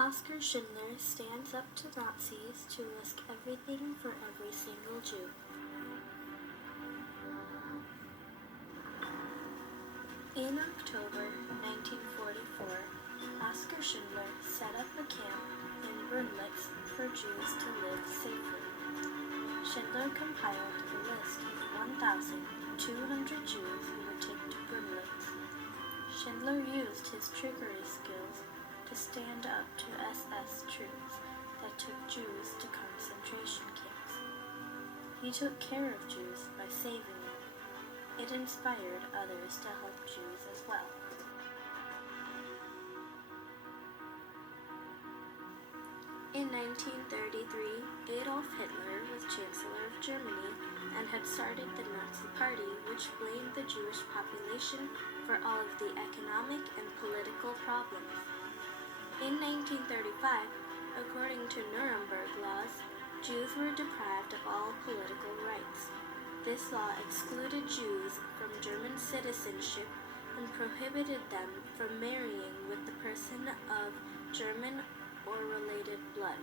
Oskar Schindler stands up to Nazis to risk everything for every single Jew. In October 1944, Oskar Schindler set up a camp in Brunlitz for Jews to live safely. Schindler compiled a list of 1,200 Jews who were taken to Brunlitz. Schindler used his trickery skills to stand up to SS troops that took Jews to concentration camps. He took care of Jews by saving them. It inspired others to help Jews as well. In 1933, Adolf Hitler was Chancellor of Germany and had started the Nazi Party, which blamed the Jewish population for all of the economic and political problems. In 1935, according to Nuremberg laws, Jews were deprived of all political rights. This law excluded Jews from German citizenship and prohibited them from marrying with the person of German or related blood.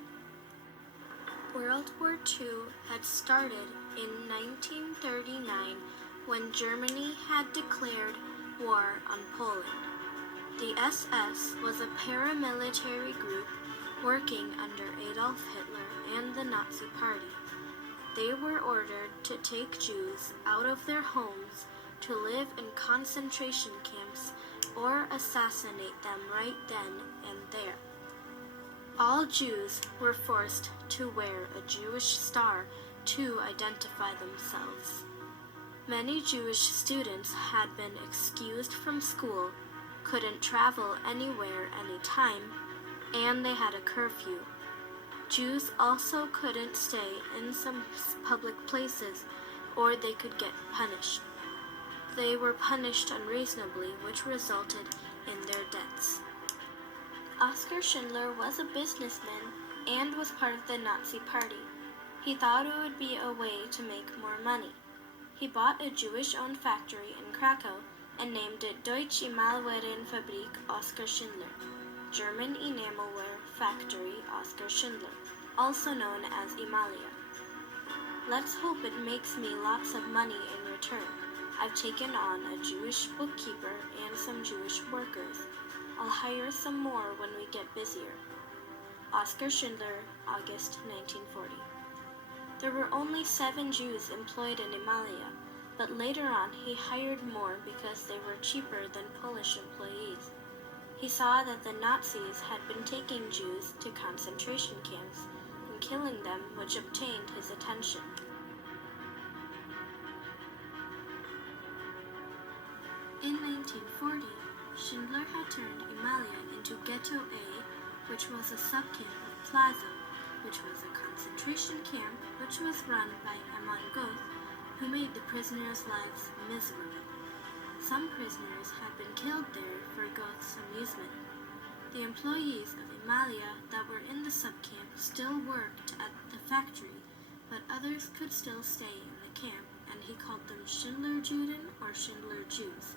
World War II had started in 1939 when Germany had declared war on Poland. The SS was a paramilitary group working under Adolf Hitler and the Nazi Party. They were ordered to take Jews out of their homes to live in concentration camps or assassinate them right then and there. All Jews were forced to wear a Jewish star to identify themselves. Many Jewish students had been excused from school, couldn't travel anywhere anytime, and they had a curfew. Jews also couldn't stay in some public places, or they could get punished. They were punished unreasonably, which resulted in their deaths. Oskar Schindler was a businessman and was part of the Nazi Party. He thought it would be a way to make more money. He bought a Jewish-owned factory in Krakow and named it Deutsche Emalwarenfabrik Oskar Schindler, German Enamelware Factory Oskar Schindler, also known as Emalia. Let's hope it makes me lots of money in return. I've taken on a Jewish bookkeeper and some Jewish workers. I'll hire some more when we get busier. Oskar Schindler, August 1940. There were only 7 Jews employed in Emalia, but later on he hired more because they were cheaper than Polish employees. He saw that the Nazis had been taking Jews to concentration camps and killing them, which obtained his attention. In 1940, Schindler had turned Emalia into Ghetto A, which was a subcamp of Plaza, which was a concentration camp which was run by Amon Goth, who made the prisoners' lives miserable. Some prisoners had been killed there for Goth's amusement. The employees of Emalia that were in the subcamp still worked at the factory, but others could still stay in the camp, and he called them Schindler Juden or Schindler Jews.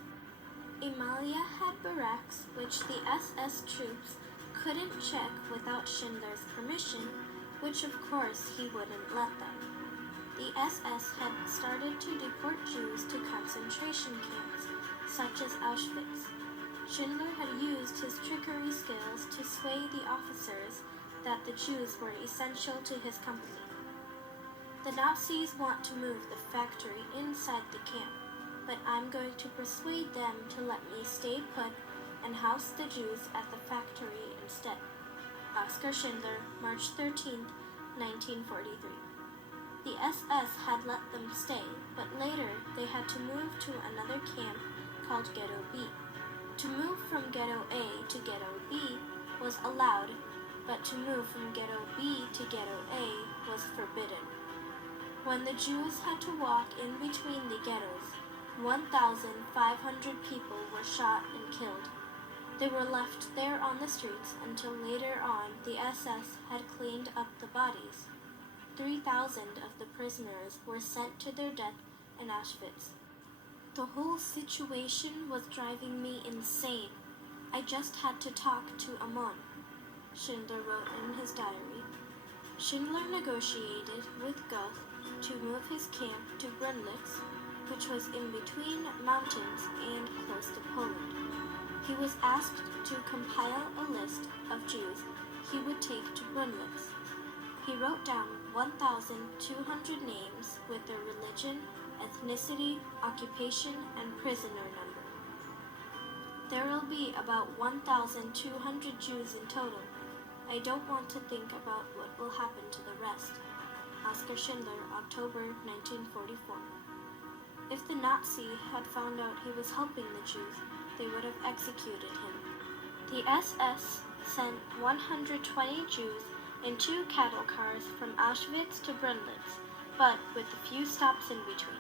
Emalia had barracks which the SS troops couldn't check without Schindler's permission, which of course he wouldn't let them. The SS had started to deport Jews to concentration camps, such as Auschwitz. Schindler had used his trickery skills to sway the officers that the Jews were essential to his company. The Nazis want to move the factory inside the camp, but I'm going to persuade them to let me stay put and house the Jews at the factory instead. Oskar Schindler, March 13, 1943. The SS had let them stay, but later they had to move to another camp called Ghetto B. To move from Ghetto A to Ghetto B was allowed, but to move from Ghetto B to Ghetto A was forbidden. When the Jews had to walk in between the ghettos, 1,500 people were shot and killed. They were left there on the streets until later on the SS had cleaned up the bodies. 3,000 of the prisoners were sent to their death in Auschwitz. The whole situation was driving me insane. I just had to talk to Amon. Schindler wrote in his diary. Schindler negotiated with Goth to move his camp to Brunlitz, which was in between mountains and close to Poland. He was asked to compile a list of Jews he would take to Brunlitz. He wrote down 1,200 names with their religion, ethnicity, occupation, and prisoner number. There will be about 1,200 Jews in total. I don't want to think about what will happen to the rest. Oskar Schindler, October 1944. If the Nazi had found out he was helping the Jews, they would have executed him. The SS sent 120 Jews in 2 cattle cars from Auschwitz to Brunlitz, but with a few stops in between.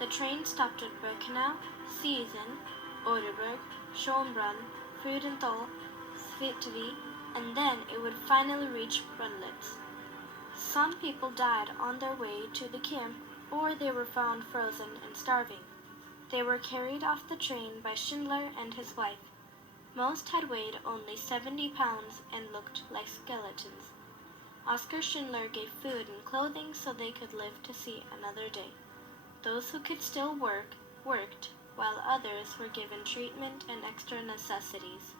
The train stopped at Birkenau, Seesen, Oderberg, Schönbrunn, Freudenthal, Svitvi, and then it would finally reach Brunlitz. Some people died on their way to the camp, or they were found frozen and starving. They were carried off the train by Schindler and his wife. Most had weighed only 70 pounds and looked like skeletons. Oskar Schindler gave food and clothing so they could live to see another day. Those who could still work, worked, while others were given treatment and extra necessities.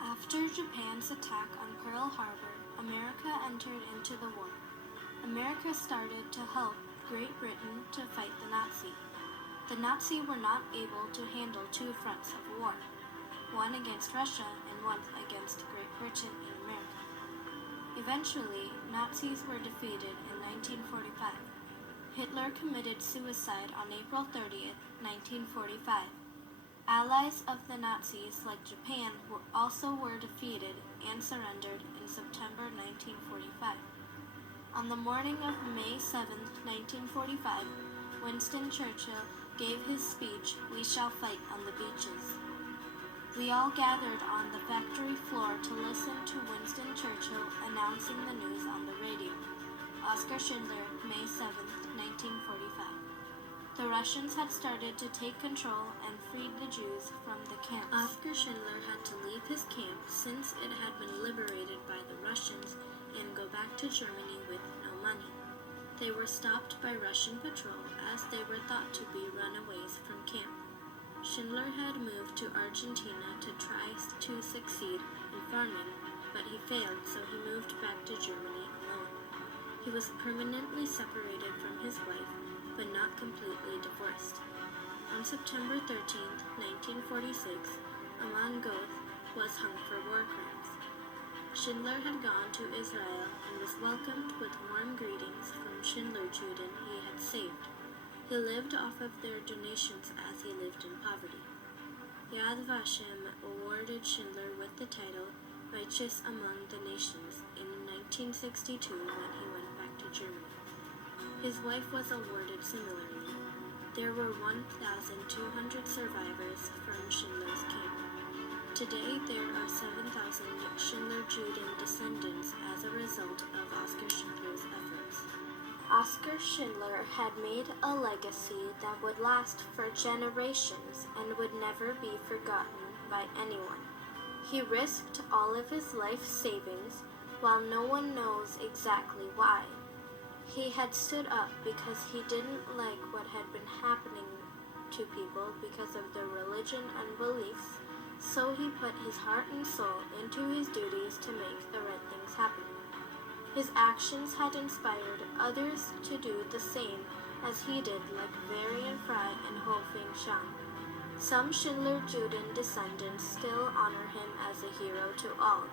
After Japan's attack on Pearl Harbor, America entered into the war. America started to help Great Britain to fight the Nazi. The Nazi were not able to handle 2 fronts of war, one against Russia and one against Great Britain and America. Eventually, Nazis were defeated in 1945. Hitler committed suicide on April 30th, 1945. Allies of the Nazis, like Japan, also were defeated and surrendered in September 1945. On the morning of May 7, 1945, Winston Churchill gave his speech, "We shall fight on the beaches." We all gathered on the factory floor to listen to Winston Churchill announcing the news on the radio. Oskar Schindler, May 7, 1945. The Russians had started to take control and freed the Jews from the camps. Oskar Schindler had to leave his camp since it had been liberated by the Russians and go back to Germany with no money. They were stopped by Russian patrol as they were thought to be runaways from camp. Schindler had moved to Argentina to try to succeed in farming, but he failed, so he moved back to Germany alone. He was permanently separated from his wife, but not completely divorced. On September 13, 1946, Aman Goth was hung for war crimes. Schindler had gone to Israel and was welcomed with warm greetings from Schindler Juden he had saved. He lived off of their donations as he lived in poverty. Yad Vashem awarded Schindler with the title Righteous Among the Nations in 1962 when he went back to Germany. His wife was awarded similarly. There were 1,200 survivors from Schindler's camp. Today, there are 7,000 Schindler Juden descendants as a result of Oskar Schindler's efforts. Oskar Schindler had made a legacy that would last for generations and would never be forgotten by anyone. He risked all of his life savings while no one knows exactly why. He had stood up because he didn't like what had been happening to people because of their religion and beliefs, so he put his heart and soul into his duties to make the right things happen. His actions had inspired others to do the same as he did, like Varian Fry and Ho Fing Shan. Some Schindler Juden descendants still honor him as a hero to all.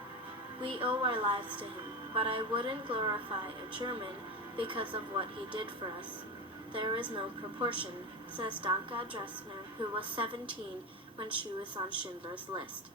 We owe our lives to him, but I wouldn't glorify a German because of what he did for us. There is no proportion, says Danka Dressner, who was 17 when she was on Schindler's list.